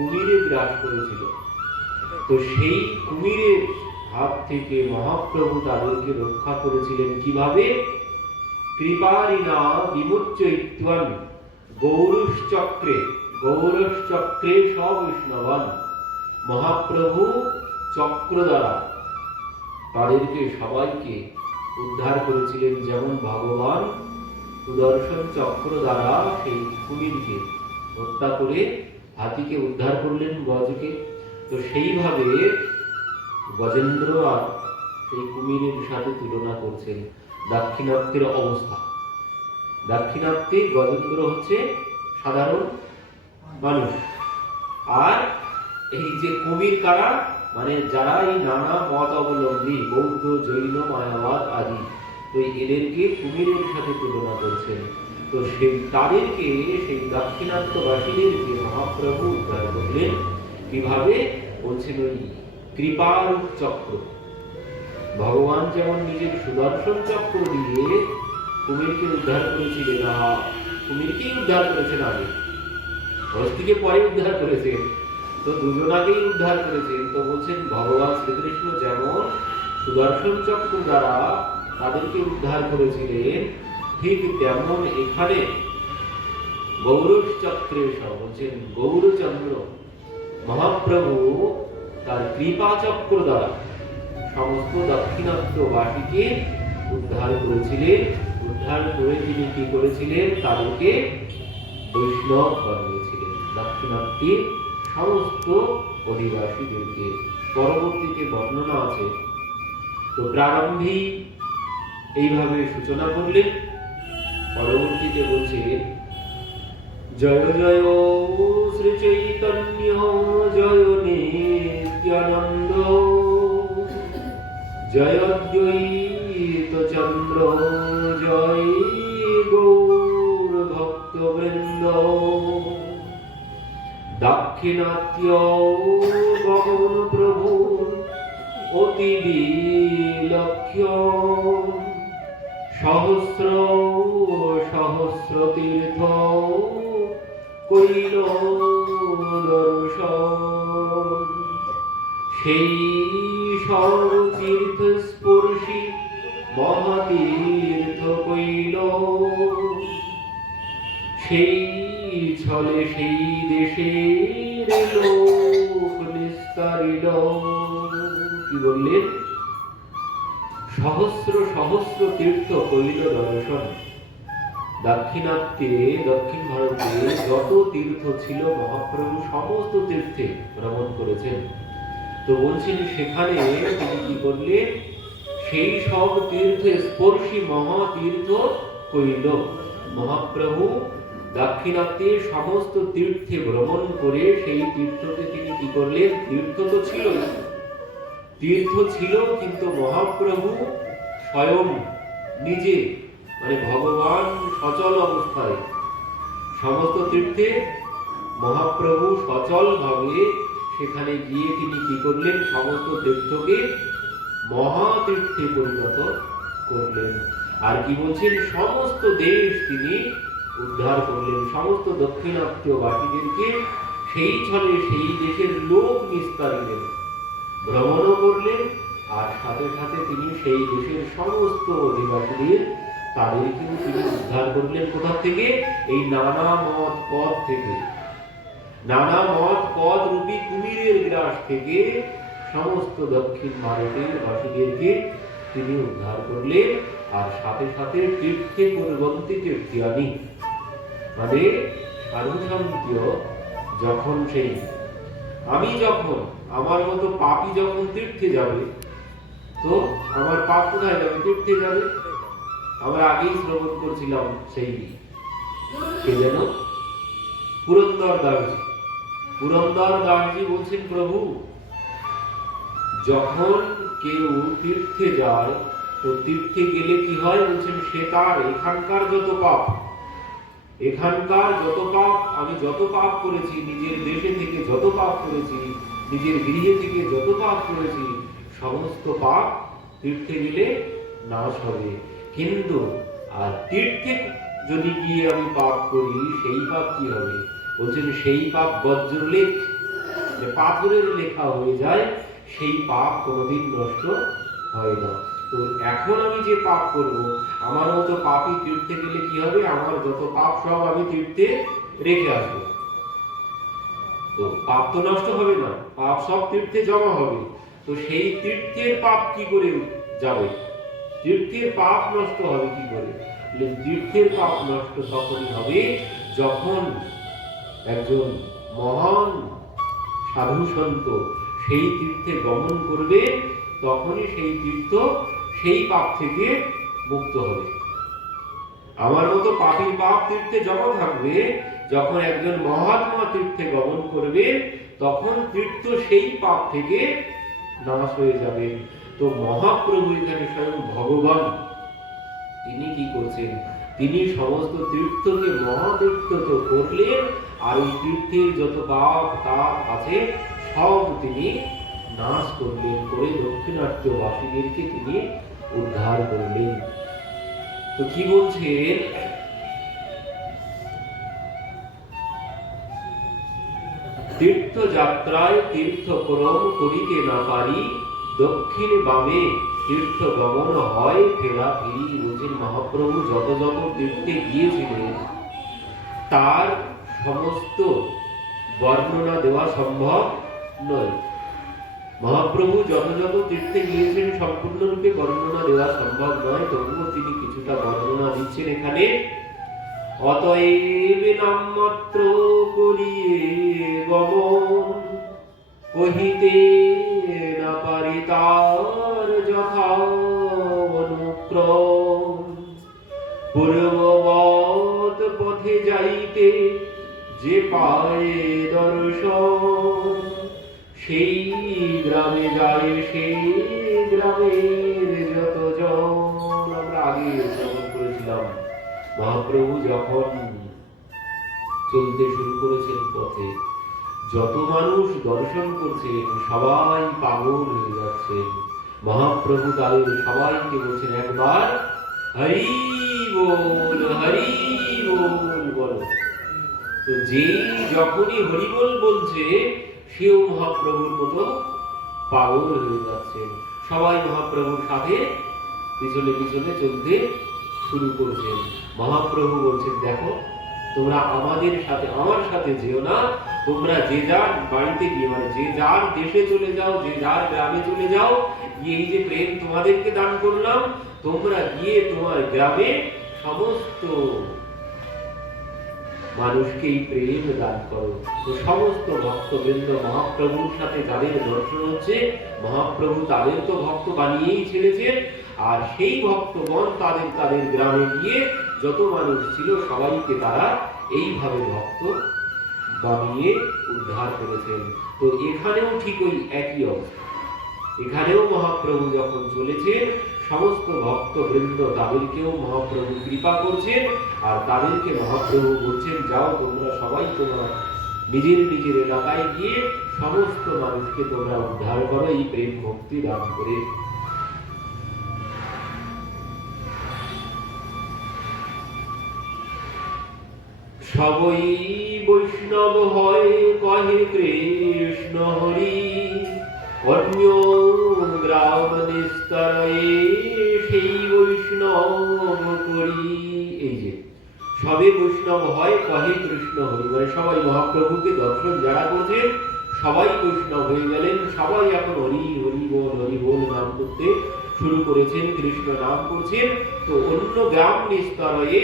কুমিরে গ্রাস করেছিল। তো সেই কুমিরের হাত থেকে মহাপ্রভু তাদেরকে রক্ষা করেছিলেন কিভাবে? কৃপারিণা বিমুচ্চয়িত্বং গৌরশ্চক্রে গৌরশ্চক্রে সবৈষ্ণবান। মহাপ্রভু চক্র দ্বারা তাদেরকে সবাইকে উদ্ধার করেছিলেন, যেমন ভগবান সুদর্শন চক্র দ্বারা সেই কুমিরকে হত্যা করে হাতিকে উদ্ধার করলেন, গজকে। তো সেইভাবে গজেন্দ্র আর সেই কুমিরের সাথে তুলনা করছেন দাক্ষিণাত্যের অবস্থা। দাক্ষিণাত্যে গজেন্দ্র হচ্ছে সাধারণ মানুষ, আর এই যে কুমির কারা, মানে যারা এই নানা মত অবলম্বী বৌদ্ধ, জৈন, মায়াবাদ আদি, তো এদেরকে কুমিরের সাথে তুলনা করছেন। তো সেই তাদেরকে, সেই দাক্ষিণাত্যবাসীদেরকে মহাপ্রভু উদ্ধার করলেন কিভাবে? বলছেন ওই কৃপার চক্র। ভগবান যেমন নিজের সুদর্শন চক্র দিয়ে কুমিরকে উদ্ধার করেছিলেন, কুমিরকেই উদ্ধার করেছেন আগে, হস্তিকে পরে উদ্ধার করেছেন, তো দুজনাকেই উদ্ধার করেছেন। তো বলছেন ভগবান শ্রীকৃষ্ণ যেমন সুদর্শন চক্র দ্বারা তাদেরকে উদ্ধার করেছিলেন, ঠিক তেমন এখানে গৌরশ চক্রে বলছেন গৌরচন্দ্র মহাপ্রভু তার কৃপা চক্র দ্বারা সমস্ত দাক্ষিণাত্যবাসীকে উদ্ধার করেছিলেন। উদ্ধার করে তিনি কি করেছিলেন? তাদেরকে বৈষ্ণব বানিয়েছিলেন, দাক্ষিণাত্যের সমস্ত অধিবাসীদেরকে। পরবর্তীতে বর্ণনা আছে। তো প্রারম্ভে এইভাবে সূচনা করলেন, পরবর্তীতে বলছেন জয় জয় শ্রী চৈতন্য জয় নিত্যানন্দ জয় অদ্বৈত চন্দ্র জয় গৌর ভক্তবৃন্দ। দাক্ষিণাত্য গগন প্রভু অতি বিলক্ষণ সহস্র সহস্র তীর্থ কইল দর্শন। সেই সর্বতীর্থ স্পর্শী মহাতীর্থ কইল, সেই ছলে সেই দেশের লোক নিস্তারিল। কি বললেন? সহস্র সহস্র তীর্থ কইল দর্শন। দাক্ষিণাত্যে, দক্ষিণ ভারতে যত তীর্থ ছিল মহাপ্রভু সমস্ত তীর্থে ভ্রমণ করেছেন। তো বলছেন সেখানে তিনি কি করলেন? সেই সব তীর্থ স্পর্শী মহাতীর্থ কইল। মহাপ্রভু দাক্ষিণাত্যের সমস্ত তীর্থে ভ্রমণ করে সেই তীর্থকে তিনি কি করলেন? তীর্থ তো ছিল, তীর্থ ছিল, কিন্তু মহাপ্রভু স্বয়ং নিজে, মানে ভগবান সচল অবস্থায় সমস্ত তীর্থে মহাপ্রভু সচল ভাবে সেখানে গিয়ে তিনি কি করলেন? সমস্ত তীর্থকে মহাতীর্থে পরিণত করলেন। আর কি বলছেন? সমস্ত দেশ তিনি উদ্ধার করলেন, সমস্ত দক্ষিণাত্যবাসীদেরকে সেই ছলে সেই দেশের লোক নিস্তারিলেন, ভ্রমণও করলেন। আর সাথে সাথে তিনি সেই দেশের সমস্ত অধিবাসীদের তাদেরকেও তিনি উদ্ধার করলেন। কোথা থেকে? এই নানা মত পথ থেকে, নানা মত পথ রূপী কুমিরের গ্রাস থেকে সমস্ত দক্ষিণ ভারতের বাসীদেরকে তিনি উদ্ধার করলেন। আর সাথে সাথে তীর্থে পূর্বন্তী তীর্থিয়ানি, মানে সাধুসন্তীয় যখন সেই আমি যখন আমার মতো পাপী যখন তীর্থে যাবে, তো আমার পাপ কোথায় যাবে? তীর্থে যাবে। আমরা আগেই শ্রবণ করছিলাম সেই কে যেন পুরন্দর দাসজি। পুরন্দর দাসজি বলছেন প্রভু যখন কেউ তীর্থে যায়, তো তীর্থে গেলে কি হয়? বলছেন সে তার এখানকার যত পাপ, এখানকার যত পাপ, আমি যত পাপ করেছি, নিজের দেশে থেকে যত পাপ করেছি, নিজের গৃহে থেকে যত পাপ করেছি, সমস্ত পাপ তীর্থে গেলে নাশ হবে। কিন্তু আর তীর্থে যদি গিয়ে আমি পাপ করি, সেই পাপ কি হবে? বলছেন সেই পাপ বজ্রলেখ মানে পাথরের লেখা হয়ে যায়, সেই পাপ কোনোদিন নষ্ট হয় না। তো এখন আমি যে পাপ করব, আমার মতো পাপী তীর্থে গেলে কি হবে, আমার যত পাপ সব আমি তীর্থে রেখে আসবো। তো পাপ তো নষ্ট হবে না, পাপ সব তীর্থে জমা হবে। তো সেই তীর্থের পাপ কি করে যাবে, তীর্থের পাপ নষ্ট হবে কি করে? তীর্থের পাপ নষ্ট তখনই হবে যখন একজন মহান সাধু সন্ত সেই তীর্থে গমন করবে, তখনই সেই তীর্থ সেই পাপ থেকে মুক্ত হবে। আমার মতো পাপীর পাপ তীর্থে জমা থাকবে, যখন একজন মহাত্মা তীর্থে গমন করবে, তখন তীর্থ সেই পাপ থেকে নাশ হয়ে যাবে। তো মহাপ্রভু এখানে স্বয়ং ভগবান, তিনি কি করছেন, তিনি সমস্ত তীর্থকে মহাতীর্থ তো করলেন, আর এই তীর্থের যত পাপ তাপ আছে সব তিনি নাশ করলেন, করে দক্ষিণাত্যবাসীদেরকে তিনি উদ্ধার করলেন। তো কি বলছেন, তীর্থযাত্রায় তীর্থক্রম করিতে না পারি, দক্ষিণ বামে তীর্থ গমন হয় ফেরা ফিরি। বলছেন মহাপ্রভু যত যত তীর্থে গিয়েছিলেন তার সমস্ত বর্ণনা দেওয়া সম্ভব নয়। মহাপ্রভু যত যত তীর্থে গিয়েছেন সম্পূর্ণরূপে বর্ণনা দেওয়া সম্ভব নয়, তবুও তিনি কিছুটা বর্ণনা দিচ্ছেন এখানে। অতএব নামমাত্র করিয়ে গমন, কহিতে না পারি তার যথা অনুক্রম। পূর্ববৎ পথে যাইতে যে পায় দর্শন, সেই গ্রামে যায় সেই গ্রামের যত জন। আমরা আগে শ্রবণ করেছিলাম, মহাপ্রভু যখন চলতে শুরু করেছেন পথে, যত মানুষ দর্শন করছেন সবাই পাগল হয়ে যাচ্ছেন। মহাপ্রভু তাদের সবাইকে বলছেন একবার হরি বল বলো। তো যে যখনই হরি বল বলছে, সেও মহাপ্রভুর মতো পাগল হয়ে যাচ্ছেন। সবাই মহাপ্রভুর সাথে পিছনে পিছনে চলতে শুরু করছেন। মহাপ্রভু বলছেন দেখো, তোমরা আমাদের সাথে আমার সাথে যেও না, তোমরা যে যার বাড়িতে গিয়ে, মানে যে যার দেশে চলে যাও, যে যার গ্রামে চলে যাও, এই যে প্রেম তোমাদেরকে দান করলাম, তোমরা গিয়ে তোমার গ্রামে সমস্ত মানুষকে এই প্রেম দান করো। তো সমস্ত ভক্তবৃন্দ মহাপ্রভুর সাথে যাদের দর্শন হচ্ছে, মহাপ্রভু তাদের তো ভক্ত বানিয়েই ছেড়েছেন, আর সেই ভক্তগণ তাদের তাদের গ্রামে গিয়ে যত মানুষ ছিল সবাইকে তারা এইভাবে ভক্ত বানিয়ে উদ্ধার করেছেন। তো এখানেও ঠিক ওই একই অবস্থা, এখানেও মহাপ্রভু যখন চলেছেন, সমস্ত ভক্তবৃন্দ তাদেরকেও মহাপ্রভু কৃপা করছেন, আর তাদেরকে মহাপ্রভু বলছেন যাও তোমরা সবাই তোমার নিজের নিজের এলাকায় গিয়ে সমস্ত মানুষকে তোমরা উদ্ধার করো এই প্রেম ভক্তি দান করে। সবই বৈষ্ণব হয় কহে কৃষ্ণ হরি, অন্য গ্রাম নিস্তরে সেই বৈষ্ণব করি। এই যে সবে বৈষ্ণব হয় কহে কৃষ্ণ হরি, মানে সবাই মহাপ্রভুকে দর্শন যারা করছেন সবাই বৈষ্ণব হয়ে গেলেন, সবাই এখন হরি হরি বল নাম করতে শুরু করেছেন, কৃষ্ণ নাম করছেন। তো অন্য গ্রাম নিস্তরে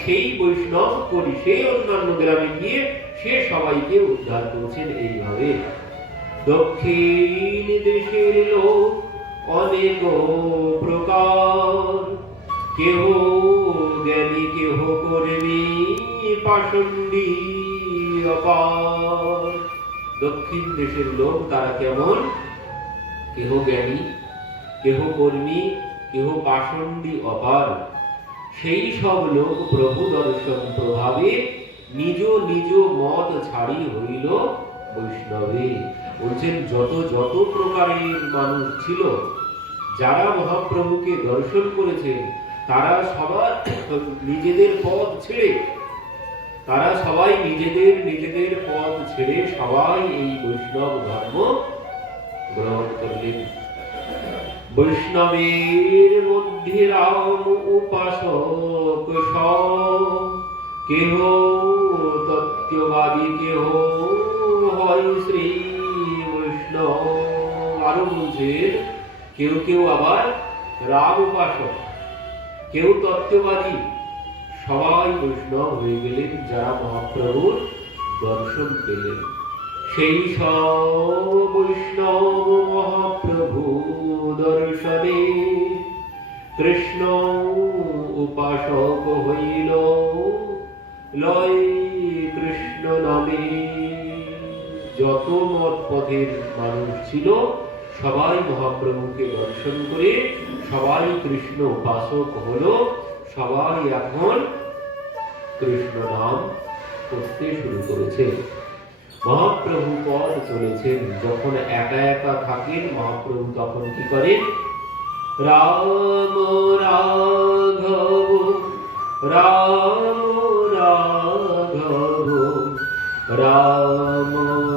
সেই বৈষ্ণব করি, সেই অন্যান্য গ্রামে গিয়ে সে সবাইকে উদ্ধার করছেন এইভাবে। দক্ষিণ দেশের লোক অনেক প্রকার, কেহ জ্ঞানী কেহ কর্মী পাষণ্ডী অপার। দক্ষিণ দেশের লোক তারা কেমন, কেহ জ্ঞানী কেহ কর্মী কেহ পাষণ্ডী অপার। সেই সব লোক প্রভু দর্শন প্রভাবে নিজ নিজ মত ছাড়ি হইল বৈষ্ণবে। বলছেন যত যত প্রকারের মানুষ ছিল যারা মহাপ্রভুকে দর্শন করেছেন, তারা সবার নিজেদের পথ ছেড়ে তারা সবাই নিজেদের নিজেদের পথ ছেড়ে সবাই এই বৈষ্ণব ধর্ম গ্রহণ করলেন। বৈষ্ণবের মধ্যে রাম উপাসক সব, কেহ তত্ত্ববাদী, কেহ হয় শ্রী বৈষ্ণব। আরো বলছেন, কেউ কেউ আবার রাম উপাসক, কেউ তত্ত্ববাদী, সবাই বৈষ্ণব হয়ে গেলেন যারা মহাপ্রভুর দর্শন পেলেন। সেই সব বৈষ্ণব মহাপ্রভু দর্শনে কৃষ্ণ উপাসক হইল, লয় কৃষ্ণ নামে। যত মত পথের মানুষ ছিল সবাই মহাপ্রভুকে দর্শন করে সবাই কৃষ্ণ উপাসক হলো, সবাই এখন কৃষ্ণ নাম করতে শুরু করেছে। মহাপ্রভু পথ চলেছেন, যখন একা একা থাকেন মহাপ্রভু তখন কি করেন? রাম রাঘব রাম রাঘব রাম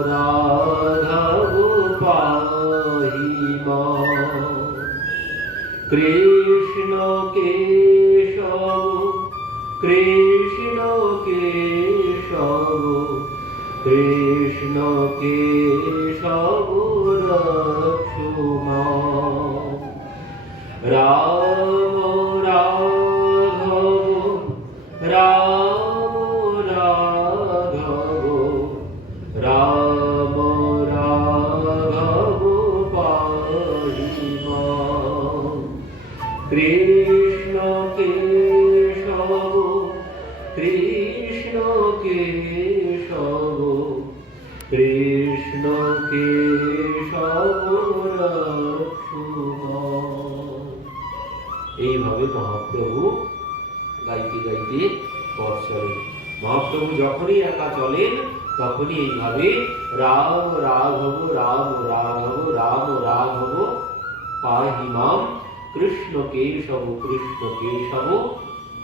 রাঘব পাহি মাম, কৃষ্ণ কেশব কৃষ্ণ কেশব কৃষ্ণ কেশব রক্ষু মাম। রাম রাঘব রাম রাঘব রাম রাঘব পাহি মাম, কৃষ্ণ কেশব কৃষ্ণ কেশব কৃষ্ণ কেশব রক্ষু মাম। এইভাবে মহাপ্রভু গাইতে গাইতে পথ চলেন। মহাপ্রভু যখনই একা চলেন তখনই এইভাবে রাম রাঘব রাম রাঘব রাম রাঘব পাহি মাম, কৃষ্ণ কেশব কৃষ্ণ কেশব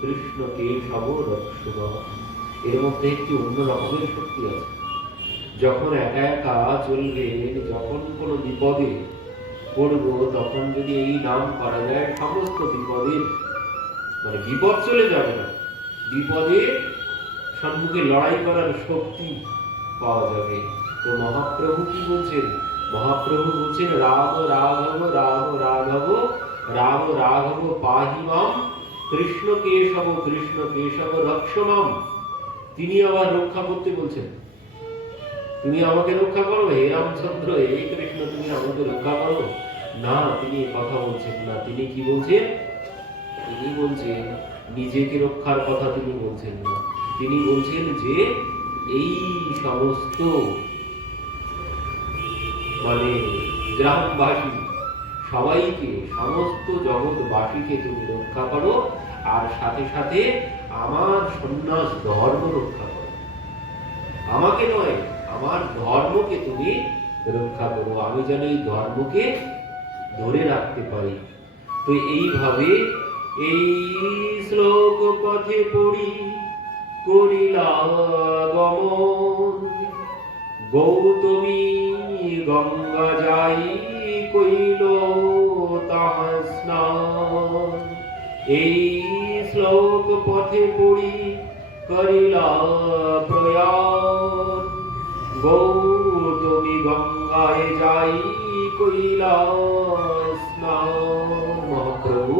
কৃষ্ণ কেশব রক্ষু মাম। এর মধ্যে একটি অন্য রকমের শক্তি আছে। যখন একা একা চলবেন, যখন কোনো বিপদে পড়বো, তখন যদি এই নাম করা যায় সমস্ত বিপদের মানে বিপদ চলে যাবে না, বিপদের সম্মুখে লড়াই করার শক্তি পাওয়া যাবে। তো মহাপ্রভু কি বলছেন? মহাপ্রভু বলছেন রাম রাঘব রাম রাঘব রাম রাঘব পাহি মাম, কৃষ্ণ কেশব কৃষ্ণ কেশব রক্ষু মাম। তিনি আবার রক্ষা করতে বলছেন, তুমি আমাকে রক্ষা করো হে রামচন্দ্র, হে কৃষ্ণ, তুমি আমাকে রক্ষা করো না। তিনি কথা বলছেন না। তিনি কি বলছেন? তিনি বলছেন নিজেকে রক্ষার কথা তিনি বলছেন না। তিনি বলছেন যে এই সমস্ত মানে গ্রামবাসী সবাইকে, সমস্ত জগৎবাসীকে তুমি রক্ষা করো, আর সাথে সাথে আমার সন্ন্যাস ধর্ম রক্ষা করো। আমাকে নয়, আমার ধর্মকে তুমি রক্ষা করো, আমি যেন এই ধর্মকে ধরে রাখতে পারি। তো এইভাবে এই শ্লোক পথে পড়ি করিলা গমন, গৌতমী গঙ্গা যাই কইল তাহা স্নান। এই শ্লোক পথে পড়ি করিলা প্রয়াণ, গৌতমী গঙ্গায় যাই কইলা স্নান। মহাপ্রভু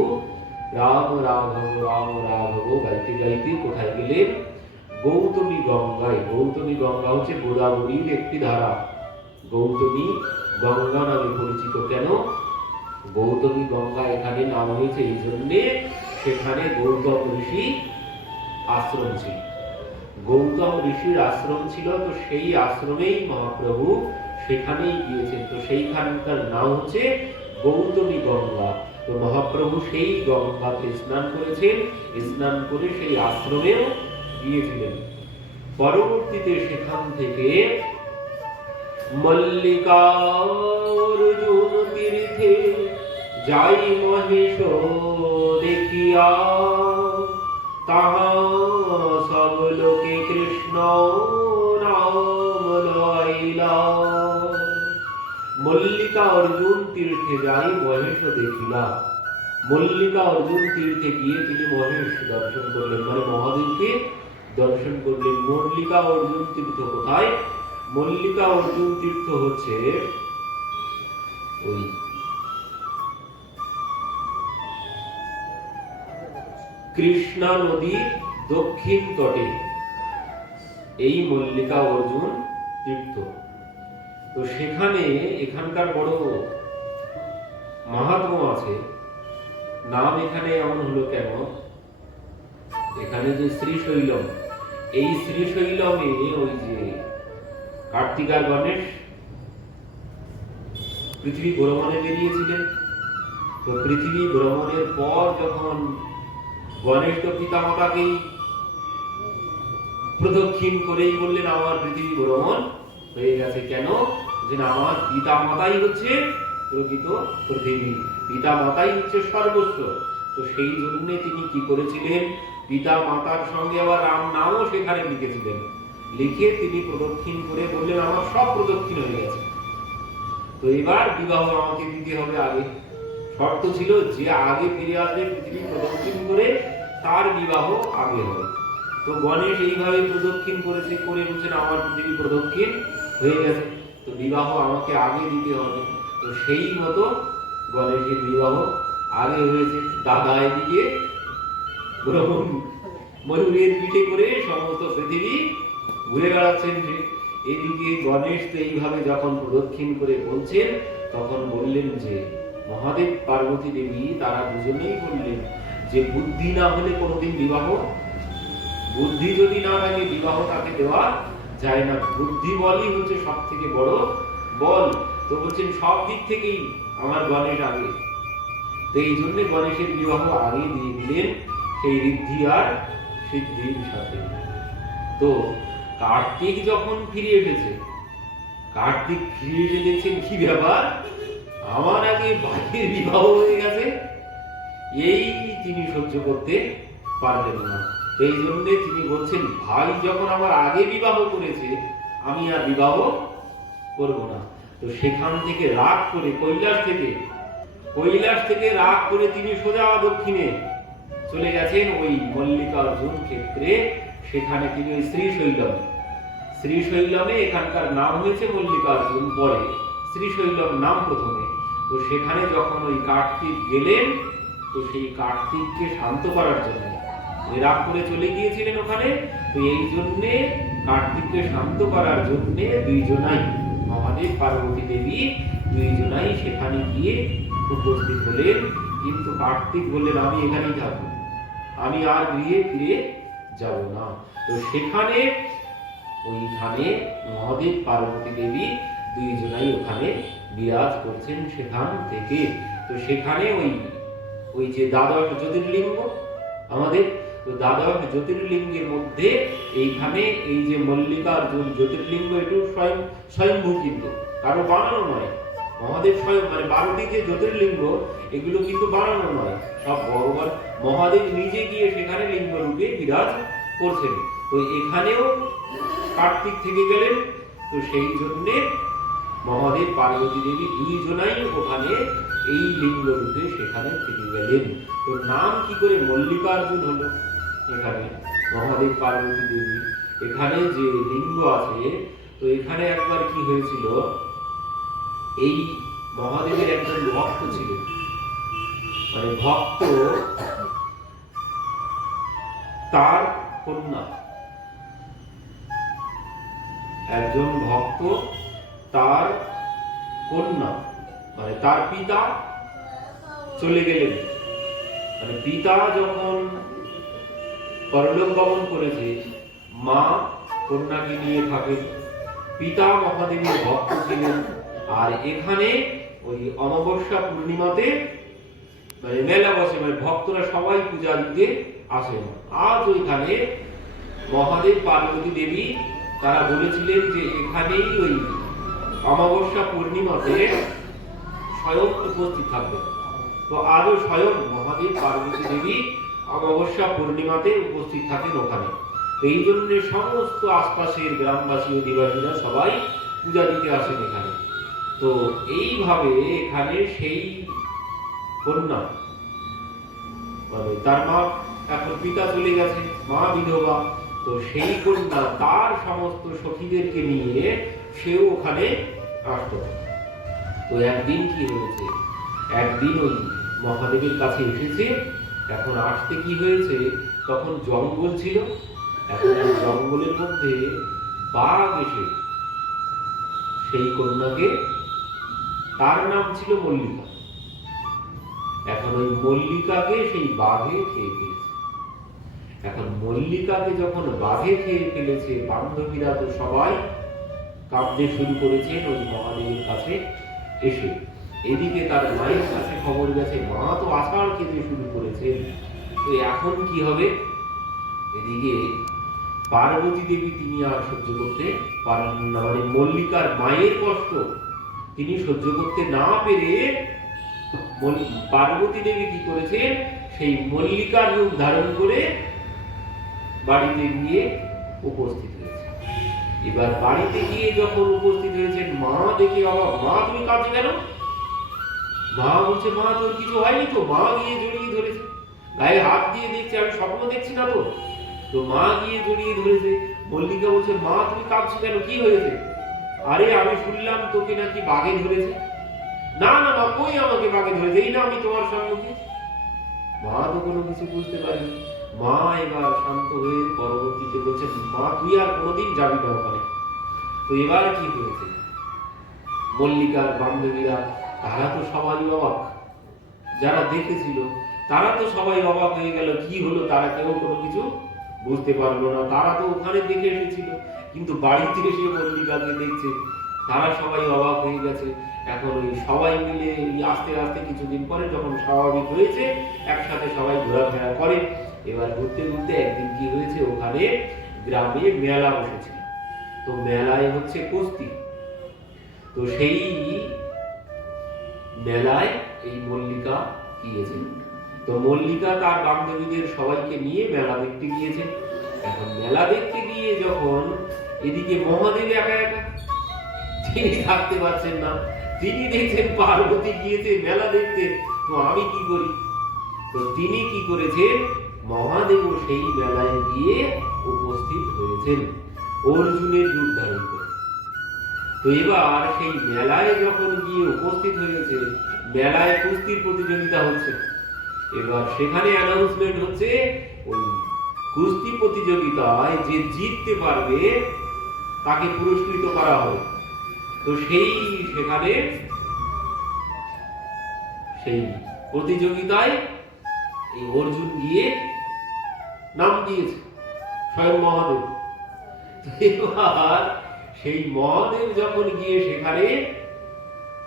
রাম রাঘব রাম রাঘব গাইতে গাইতে কোথায় গেলেন? গৌতমী গঙ্গায়। গৌতমী গঙ্গা হচ্ছে গোদাবরীর একটি ধারা। গৌতমী গঙ্গা নামে পরিচিত। কেন গৌতমী গঙ্গা এখানে নাম হয়েছে? এই জন্যে সেখানে গৌতম ঋষি আশ্রম ছিল। গৌতম ঋষির আশ্রম ছিল, তো সেই আশ্রমেই মহাপ্রভু সেখানেই গিয়েছেন। তো সেইখানকার নাম হচ্ছে গৌতমী গঙ্গা। তো মহাপ্রভু সেই গঙ্গাতে স্নান করেছেন, স্নান করে সেই আশ্রমেও গিয়েছিলেন। পরবর্তীতে সেখান থেকে মল্লিকার্জুন তীর্থে যাই মহেশ দেখিয়া, তাহা সব লোকে কৃষ্ণ নাম লইলা। মল্লিকা অর্জুন তীর্থে যাই মহেশ দেখিলা। মল্লিকা অর্জুন তীর্থে গিয়ে তিনি মহেশ দর্শন করলেন, মানে মহাদেবকে দর্শন করলেন। মল্লিকা অর্জুন তীর্থ কোথায়? মল্লিকা অর্জুন তীর্থ হচ্ছে ওই কৃষ্ণা নদীর দক্ষিণ তটে এই মল্লিকা অর্জুন তীর্থ। তো সেখানে এখানকার বড় মাহাত্ম্য আছে। নাম এখানে এমন হলো কেন? এখানে যে শ্রীশৈলম, এই শ্রীশৈলমে ওই যে কার্তিক আর গণেশ পৃথিবী ভ্রমণে বেরিয়েছিলেন। তো পৃথিবী ভ্রমণের পর যখন গণেশ তো পিতা মাতাকেই প্রদক্ষিণ করেই বললেন আমার পৃথিবী ভ্রমণ হয়ে গেছে। কেন? যে আমার পিতা মাতাই হচ্ছে প্রকৃত পৃথিবী, পিতা মাতাই হচ্ছে সর্বস্ব। তো সেই জন্য তিনি কি করেছিলেন? পিতা মাতার সঙ্গে আবার রাম নামও সেখানে লিখেছিলেন। লিখে তিনি প্রদক্ষিণ করে বললেন আমার সব প্রদক্ষিণ হয়ে গেছে, তো এবার বিবাহ আমাকে দিতে হবে আগে। শর্ত ছিল যে আগে ফিরে আসবে পৃথিবী প্রদক্ষিণ করে তার বিবাহ আগে হবে। তো গণেশ এইভাবে প্রদক্ষিণ করেছে, করে বলছেন আমার পৃথিবী প্রদক্ষিণ হয়ে গেছে, তো বিবাহ আমাকে আগে দিতে হবে। তো সেই মতো গণেশের বিবাহ আগে হয়েছে। দাদা এদিকে ভ্রমণ ময়ূরের পিঠে করে সমস্ত পৃথিবী ঘুরে বেড়াচ্ছেন। যে এদিকে গণেশ তো এইভাবে যখন প্রদক্ষিণ করে বলছেন, তখন বললেন যে মহাদেব পার্বতী দেবী তারা দুজনেই বললেন যে বুদ্ধি না হলে কোনোদিন বিবাহ, বুদ্ধি যদি না থাকে বিবাহ তাকে দেওয়া যায় না। বুদ্ধি বলই হচ্ছে সব থেকে বড় বল। তো বলছেন সব দিক থেকেই আমার গণেশ আগে, তো এই জন্য গণেশের বিবাহ আগে দিয়ে দিলেন সেই ঋদ্ধি আর সিদ্ধির সাথে। তো কার্তিক যখন ফিরে এসেছে, কার্তিক ফিরে এসে দেখছেন কি ব্যাপার, আমার আগে ভাইয়ের বিবাহ হয়ে গেছে, এই তিনি সহ্য করতে পারলেন না। এই জন্য তিনি বলছেন ভাই যখন আমার আগে বিবাহ করেছে আমি আর বিবাহ করব না। তো সেখান থেকে রাগ করে কৈলাস থেকে রাগ করে তিনি সোজা দক্ষিণে চলে গেছেন ওই মল্লিকার্জুন ক্ষেত্রে। সেখানে তিনি ওই শ্রীশৈলমে এখানকার নাম হয়েছে মল্লিকার্জুন, পরে শ্রীশৈলম নাম প্রথমে। তো সেখানে যখন ওই কার্তিক গেলেন, তো সেই কার্তিককে শান্ত করার জন্য রাগ করে চলে গিয়েছিলেন ওখানে। তো এই জন্যে কার্তিককে শান্ত করার জন্যে দুইজনাই মহাদেব পার্বতী দেবী দুইজনাই সেখানে গিয়ে উপস্থিত হলেন। কিন্তু কার্তিক বললেন আমি এখানেই থাকবো, আমি আর গৃহে ফিরে যাব না। তো সেখানে ওইখানে মহাদেব পার্বতী দেবী দুইজনাই ওখানে বিরাজ করছেন সেখান থেকে। তো সেখানে ওই যে দ্বাদশ জ্যোতির্লিঙ্গ আমাদের, তো দ্বাদশ জ্যোতির্লিঙ্গের মধ্যে এইখানে এই যে মল্লিকার্জুন জ্যোতির্লিঙ্গ একটু স্বয়ংভূ, কিন্তু কারো বানানো নয়। মহাদেব স্বয়ং, মানে 12টি যে জ্যোতির্লিঙ্গ এগুলো কিন্তু বানানো নয়, সব ভগবান মহাদেব নিজে গিয়ে সেখানে লিঙ্গ রূপে বিরাজ করছেন। তো এখানেও কার্তিক থেকে গেলেন। তো সেই জন্যে মহাদেব পার্বতী দেবী দুইজনাই ওখানে এই লিঙ্গ রূপে সেখানে থেকে গেলেন। তো নাম কি করে মল্লিকার্জুন হলো? এখানে মহাদেব পার্বতী দেবী এখানে যে লিঙ্গ আছে, তো এখানে একবার কি হয়েছিল, এই মহাদেবের একজন ভক্ত ছিলেন, মানে ভক্ত তার কন্যা, একজন ভক্ত তার কন্যা, মানে তার পিতা চলে গেলেন। মানে পিতা যখন পরলোক গমন করেছে, মা কন্যাকে নিয়ে থাকেন। পিতা মহাদেবের ভক্ত ছিলেন। আর এখানে ওই অমাবস্যা পূর্ণিমাতে মানে মেলা বসে, মানে ভক্তরা সবাই পূজা দিতে আসেন। আজ ওইখানে মহাদেব পার্বতী দেবী তারা বলেছিলেন যে এখানেই ওই অমাবস্যা পূর্ণিমাতে স্বয়ং উপস্থিত থাকবে। তো আজও স্বয়ং মহাদেব পার্বতী দেবী অমাবস্যা পূর্ণিমাতে উপস্থিত থাকেন ওখানে। এই জন্য সমস্ত আশপাশের গ্রামবাসী অধিবাসীরা সবাই পূজা দিতে আসেন এখানে। তো এইভাবে এখানে সেই কন্যা, মানে তার মা এখন পিতা চলে গেছে, মা বিধবা, তো সেই কন্যা তার সমস্ত সখীদেরকে নিয়ে সেও ওখানে আসতো। তো একদিন কি হয়েছে, একদিন ওই মহাদেবের কাছে এসেছে। এখন আসতে কি হয়েছে, তখন জঙ্গল ছিল, এখন জঙ্গলের মধ্যে বাঘ এসে সেই কন্যাকে, তার নাম ছিল মল্লিকা, এখন ওই মল্লিকাকে সেই বাঘে খেয়ে ফেলেছে। এখন মল্লিকাকে যখন বাঘে খেয়ে ফেলেছে, বান্ধবীরা তো সবাই কাঁদতে শুরু করেছেন ওই মহাদেবের কাছে এসে। এদিকে তার মায়ের কাছে খবর গেছে, মা তো আছাড় খেতে শুরু করেছে। তো এখন কি হবে, এদিকে পার্বতী দেবী তিনি আর সহ্য করতে পারেন না, মানে মল্লিকার মায়ের কষ্ট তিনি সহ্য করতে না পেরে পার্বতী দেবী কি করেছেন, সেই মল্লিকার রূপ ধারণ করে বাড়িতে গিয়ে উপস্থিত হয়েছে। এবার বাড়িতে গিয়ে যখন উপস্থিত হয়েছেন, মা দেখে অবাক, মা তুমি কাঁদছো কেন? মা বলছে, মা তোর কিছু হয়নি তো? মা গিয়ে জড়িয়ে ধরেছে, গায়ে হাত দিয়ে দেখছে, আমি স্বপ্ন দেখছি না তো? তো মা গিয়ে জড়িয়ে ধরেছে। মল্লিকা বলছে, মা তুমি কাঁদছো কেন, কি হয়েছে? আরে আমি শুনলাম তোকে নাকি বাঘে ধরেছে। না না মা, কই আমাকে বাঘে ধরেছে, এই না আমি তোমার সম্মুখে। মা তো কোনো কিছু বুঝতে পারেনি। মা এবার শান্ত হয়ে পরবর্তীতে বলছে, মা তুই আর কোনোদিন যাবি না ওখানে। তো এবার কি হয়েছে, মল্লিকার বান্ধবীরা তারা তো সবাই অবাক, যারা দেখেছিল তারা তো সবাই অবাক হয়ে গেল, কি হলো তারা কেউ কোনো কিছু বুঝতে পারলো না। তারা তো ওখানে দেখে এসেছিল, কিন্তু বাড়িতে এসে মল্লিকাকে দেখছে, তারা সবাই অবাক হয়ে গেছে। এখন ওই সবাই মিলে আস্তে আস্তে কিছুদিন পরে যখন স্বাভাবিক হয়েছে, একসাথে সবাই ঘোরাফেরা করে। এবার ঘুরতে ঘুরতে একদিন কি হয়েছে, ওখানে গ্রামে মেলা বসেছে। তো মেলায় হচ্ছে কুস্তি। তো সেই মেলায় এই মল্লিকা গিয়েছে। তো মল্লিকা তার বান্ধবীদের সবাইকে নিয়ে মেলা দেখতে গিয়েছে। এখন মেলা দেখতে গিয়ে যখন এদিকে মহাদেব একা একা, তিনি থাকতে পারছেন না, তিনি দেখছেন পার্বতী গিয়েছে মেলা দেখতে, তো আমি কি করি। তো তিনি কি করেছেন, মহাদেব সেই মেলায় গিয়ে উপস্থিত হয়েছেন অর্জুনের রূপ ধারণ করে। তো এবার সেই মেলায় যখন গিয়ে উপস্থিত হয়েছে, মেলায় কুস্তির প্রতিযোগিতা হচ্ছে। এবার সেখানে অ্যানাউন্সমেন্ট হচ্ছে, ওই কুস্তি প্রতিযোগিতায় যে জিততে পারবে তাকে পুরস্কৃত করা হবে। তো সেখানে সেই প্রতিযোগিতায় এই অর্জুন গিয়ে নাম দিয়েছে স্বয়ং মহাদেব। এবার সেই মহাদেব যখন গিয়ে সেখানে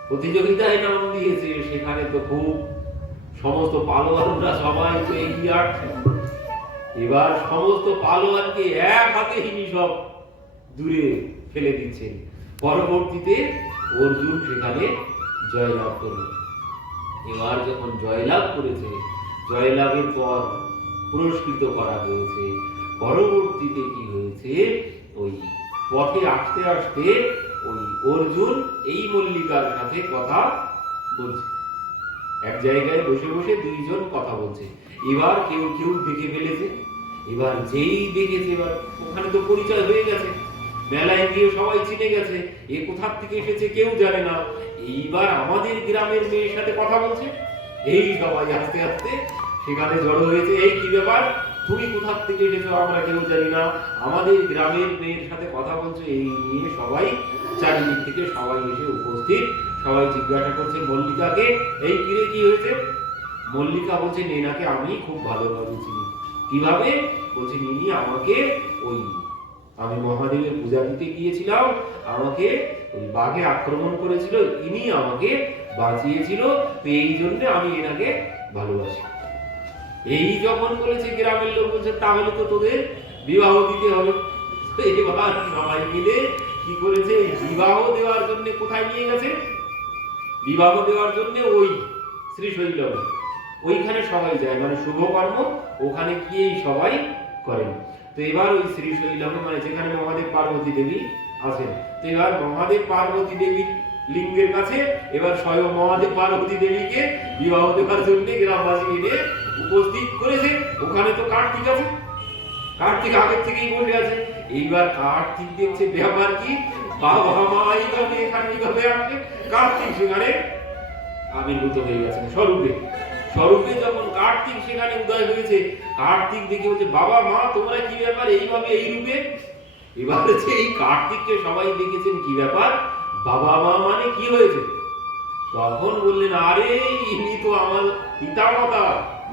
প্রতিযোগিতায় নাম দিয়েছে, সেখানে তো খুব সমস্ত পালোয়ানরা সবাই তো এগিয়ে আসছে। এবার সমস্ত পালোয়ানকে এক হাতে তিনি সব দূরে ফেলে দিচ্ছেন। পরবর্তীতে অর্জুন সেখানে জয়লাভ করল। এবার যখন জয়লাভ করেছে, জয়লাভের পর পুরস্কৃত করা হয়েছে। পরবর্তীতে কি হয়েছে, ওই পথে আসতে আসতে ওই অর্জুন এই মল্লিকার সাথে কথা বলছে, এক জায়গায় বসে বসে দুইজন কথা বলছে। এবার কেউ কেউ দেখে ফেলেছে। এবার যেই দেখেছে, এবার ওখানে তো পরিচয় হয়ে গেছে, মেলায় গিয়ে সবাই চিনে গেছে, এ কোথার থেকে এসেছে কেউ জানে না। এইবার আমাদের গ্রামের মেয়ের সাথে কথা বলছে। এই সবাই আস্তে আস্তে সেখানে জড়ো হয়েছে, এই কি ব্যাপার, তুমি কোথার থেকে এসেছো আমরা কেউ জানি না, আমাদের গ্রামের মেয়ের সাথে কথা বলছো। এই নিয়ে সবাই চারিদিক থেকে সবাই এসে উপস্থিত। সবাই জিজ্ঞাসা করছে মল্লিকাকে, এই কিরে কি হয়েছে? মল্লিকা বলছে, নেনাকে আমি খুব ভালোভাবে চিনি। কিভাবে? বলছে, নিনি আমাকে আমি মহাদেবের পূজা দিতে গিয়েছিলাম, আমাকে ওই বাঘে আক্রমণ করেছিল, ইনি আমাকে বাঁচিয়েছিল, তো এই জন্য আমি এনাকে ভালোবাসি। এই যখন বলেছে, গ্রামের লোক বলছে, তাহলে তো তোদের বিবাহ দিতে হবে। এবার সবাই মিলে কি করেছে, বিবাহ দেওয়ার জন্য কোথায় নিয়ে গেছে? বিবাহ দেওয়ার জন্য ওই শ্রীশৈলমে। ওইখানে সবাই যায়, মানে শুভ কর্ম ওখানে গিয়েই সবাই করেন। তো এবার ওই শ্রীশৈলমে, মানে যেখানে মহাদেব পার্বতী দেবী আছেন, তো এবার মহাদেব পার্বতী দেবীর লিঙ্গের কাছে এবার স্বয়ং মহাদেব পার্বতী দেবীকে বিবাহ দেওয়ার জন্য গ্রামবাসী এনে উপস্থিত করেছে। ওখানে তো কার্তিক আছে, কার্তিক আগের থেকেই বসে আছে। এইবার কার্তিক দেখছে ব্যাপার কি, বাবা মা এইভাবে এখানে কিভাবে আসে, কার্তিক সেখানে আবির্ভূত হয়ে গেছেন স্বরূপে। স্বরূপে যখন কার্তিক সেখানে উদয় হয়েছে, কার্তিক দেখে বলছে বাবা মা তোমরা কি ব্যাপার এইভাবে এই রূপে। এবার হচ্ছে এই কার্তিককে সবাই দেখেছেন কি ব্যাপার, বাবা মা মানে কি হয়েছে। তখন বললেন আরে ইনি তো আমার পিতামাতা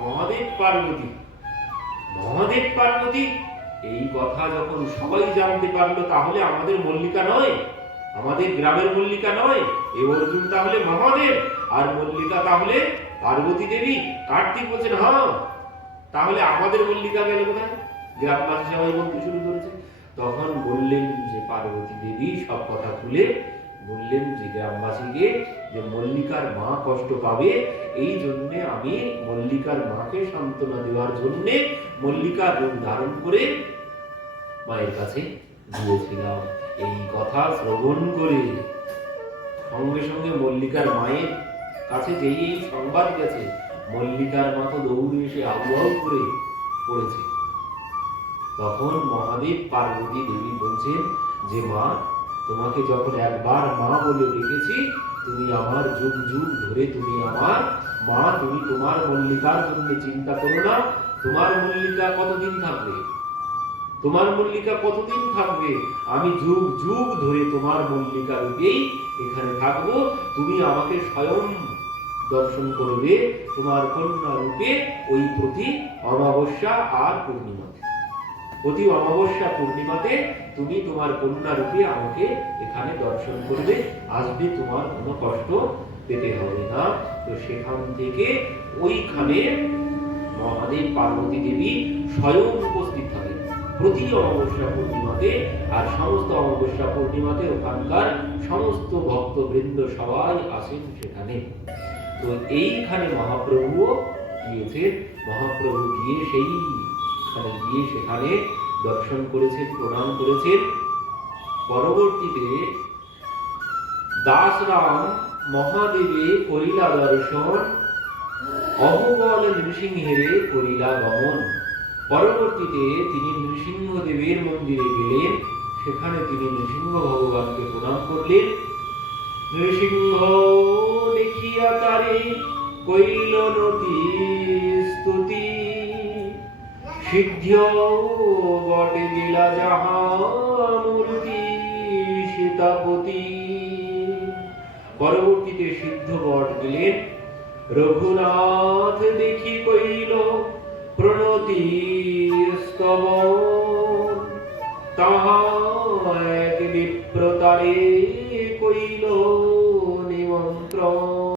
মহাদেব পার্বতী। মহাদেব পার্বতী এই কথা যখন সবাই জানতে পারলো, তাহলে আমাদের মল্লিকা নয়, আমাদের গ্রামের মল্লিকা নয়, এ অর্জুন তাহলে মহাদেব আর মল্লিকা তাহলে পার্বতী দেবী। কার্তিক বলছেন হ্যাঁ, তাহলে আমাদের মল্লিকা গেল কোথায়? গ্রামবাসী সবাই বলতে শুরু করেছে। তখন বললেন যে পার্বতী দেবী সব কথা খুলে বললেন যে গ্রামবাসীকে, যে মল্লিকার মা কষ্ট পাবে, এই জন্য আমি মল্লিকার মাকে সান্ত্বনা দেওয়ার জন্য মল্লিকার রূপ ধারণ করে মায়ের কাছে গিয়েছিলাম। এই কথা শ্রবণ করে সঙ্গে সঙ্গে মল্লিকার মায়ের কাছে যেই এই সংবাদ গেছে, মল্লিকার মা তো দৌড়ে এসে আবহাওয়া করে পড়েছে। তখন মহাদেব পার্বতী দেবী বলছেন যে মা, তোমাকে যখন একবার মা বলে ডেকেছি, তুমি আমার যুগ যুগ ধরে তুমি আমার মা, তুমি তোমার মল্লিকার জন্য চিন্তা করো না। তোমার মল্লিকা কতদিন থাকবে, তোমার মল্লিকা কতদিন থাকবে, আমি যুগ যুগ ধরে তোমার মল্লিকা রূপেই এখানে থাকবো। তুমি আমাকে স্বয়ং দর্শন করবে তোমার কন্যা রূপে ওই প্রতি অমাবস্যা আর পূর্ণিমাতে। প্রতি অমাবস্যা পূর্ণিমাতে তুমি তোমার কন্যা রূপে আমাকে এখানে দর্শন করবে, আসবে, তোমার কোনো কষ্ট পেতে হবে না। তো সেখান থেকে ওইখানে মহাদেব পার্বতী দেবী স্বয়ং উপস্থিত থাকে প্রতি অমাবস্যা পূর্ণিমাতে। আর সমস্ত অমাবস্যা পূর্ণিমাতে ওখানকার সমস্ত ভক্তবৃন্দ সবাই আসেন সেখানে। তো এইখানে মহাপ্রভুও গিয়েছেন। মহাপ্রভু গিয়ে সেখানে দর্শন করেছেন, প্রণাম করেছেন। পরবর্তীতে দাসরাম মহাদেবে করিলা দর্শন, অহবল নৃসিংহেরে করিলা গমন। পরবর্তীতে তিনি নৃসিংহদেবের মন্দিরে গেলেন, সেখানে তিনি নৃসিংহ ভগবানকে প্রণাম করলেন। নৃসিংহ দেখিয়া তারে কইল নতি স্তুতি, সিদ্ধ বটে দিলা যাহা মূর্তি সীতাপতি। পরবর্তীতে সিদ্ধ বট গেলেন, রঘুনাথ দেখি কইল প্রণতি স্তবন, তাহা এক বিপ্রতারে কইল